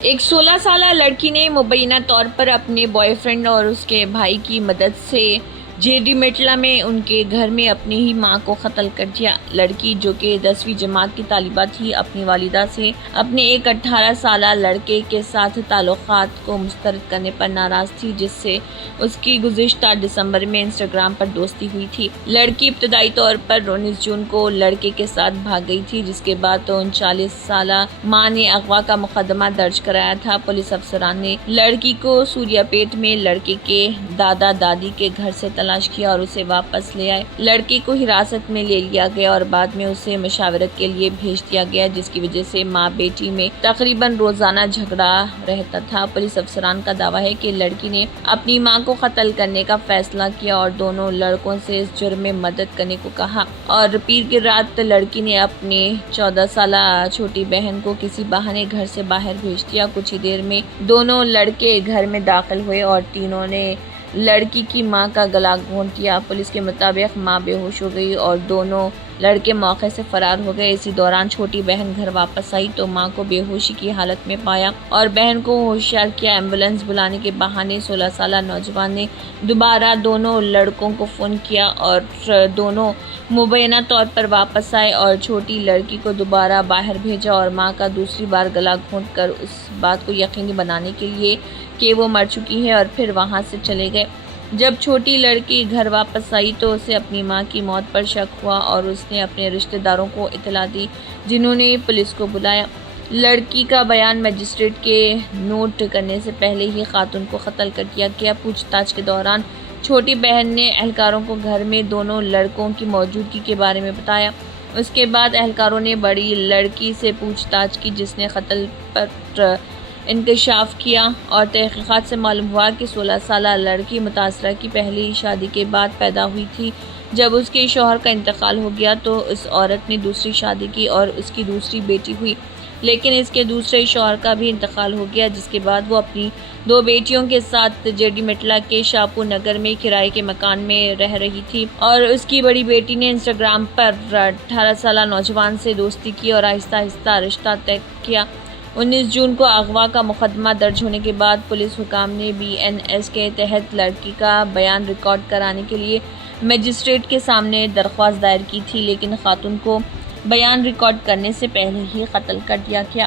ایک 16 سالہ لڑکی نے مبینہ طور پر اپنے بوائے فرینڈ اور اس کے بھائی کی مدد سے جیڈی میٹلا میں ان کے گھر میں اپنی ہی ماں کو قتل کر دیا۔ لڑکی جو کہ 10ویں جماعت کی طالبہ تھی، اپنی والدہ سے اپنے ایک 18 سالہ لڑکے کے ساتھ تعلقات کو مسترد کرنے پر ناراض تھی، جس سے اس کی گزشتہ دسمبر میں انسٹاگرام پر دوستی ہوئی تھی۔ لڑکی ابتدائی طور پر 19 جون کو لڑکے کے ساتھ بھاگ گئی تھی، جس کے بعد 39 سالہ ماں نے اغوا کا مقدمہ درج کرایا تھا۔ پولیس افسران نے لڑکی کو سوریا پیٹ میں لڑکے کے دادا دادی کے گھر سے تلاش کیا اور اسے واپس لے آئے۔ لڑکے کو حراست میں لے لیا گیا اور بعد میں اسے مشاورت کے لیے بھیج دیا گیا، جس کی وجہ سے ماں بیٹی میں تقریباً روزانہ جھگڑا رہتا تھا۔ پولیس افسران کا دعویٰ ہے کہ لڑکی نے اپنی ماں کو قتل کرنے کا فیصلہ کیا اور دونوں لڑکوں سے اس جرم میں مدد کرنے کو کہا، اور پیر کی رات لڑکی نے اپنی 14 سالہ چھوٹی بہن کو کسی بہانے گھر سے باہر بھیج دیا۔ کچھ ہی دیر میں دونوں لڑکے گھر میں داخل ہوئے اور تینوں نے لڑکی کی ماں کا گلا گھونٹ لیا۔ پولیس کے مطابق ماں بے ہوش ہو گئی اور دونوں لڑکے موقع سے فرار ہو گئے۔ اسی دوران چھوٹی بہن گھر واپس آئی تو ماں کو بے ہوشی کی حالت میں پایا اور بہن کو ہوشیار کیا۔ ایمبولینس بلانے کے بہانے 16 سالہ نوجوان نے دوبارہ دونوں لڑکوں کو فون کیا اور دونوں مبینہ طور پر واپس آئے اور چھوٹی لڑکی کو دوبارہ باہر بھیجا اور ماں کا دوسری بار گلا گھونٹ کر اس بات کو یقینی بنانے کے لیے کہ وہ مر چکی ہے اور پھر وہاں سے چلے گئے۔ جب چھوٹی لڑکی گھر واپس آئی تو اسے اپنی ماں کی موت پر شک ہوا اور اس نے اپنے رشتہ داروں کو اطلاع دی، جنہوں نے پولیس کو بلایا۔ لڑکی کا بیان مجسٹریٹ کے نوٹ کرنے سے پہلے ہی خاتون کو قتل کر دیا گیا۔ پوچھ تاچھ کے دوران چھوٹی بہن نے اہلکاروں کو گھر میں دونوں لڑکوں کی موجودگی کے بارے میں بتایا۔ اس کے بعد اہلکاروں نے بڑی لڑکی سے پوچھ تاچھ کی، جس نے قتل پر انکشاف کیا اور تحقیقات سے معلوم ہوا کہ 16 سالہ لڑکی متاثرہ کی پہلی شادی کے بعد پیدا ہوئی تھی۔ جب اس کے شوہر کا انتقال ہو گیا تو اس عورت نے دوسری شادی کی اور اس کی دوسری بیٹی ہوئی، لیکن اس کے دوسرے شوہر کا بھی انتقال ہو گیا، جس کے بعد وہ اپنی 2 بیٹیوں کے ساتھ جیڈی میٹلا کے شاپور نگر میں کرائے کے مکان میں رہ رہی تھی، اور اس کی بڑی بیٹی نے انسٹاگرام پر 18 سالہ نوجوان سے دوستی کی اور آہستہ آہستہ رشتہ طے کیا۔ 19 جون کو اغوا کا مقدمہ درج ہونے کے بعد پولیس حکام نے BNS کے تحت لڑکی کا بیان ریکارڈ کرانے کے لیے مجسٹریٹ کے سامنے درخواست دائر کی تھی، لیکن خاتون کو بیان ریکارڈ کرنے سے پہلے ہی قتل کر دیا گیا۔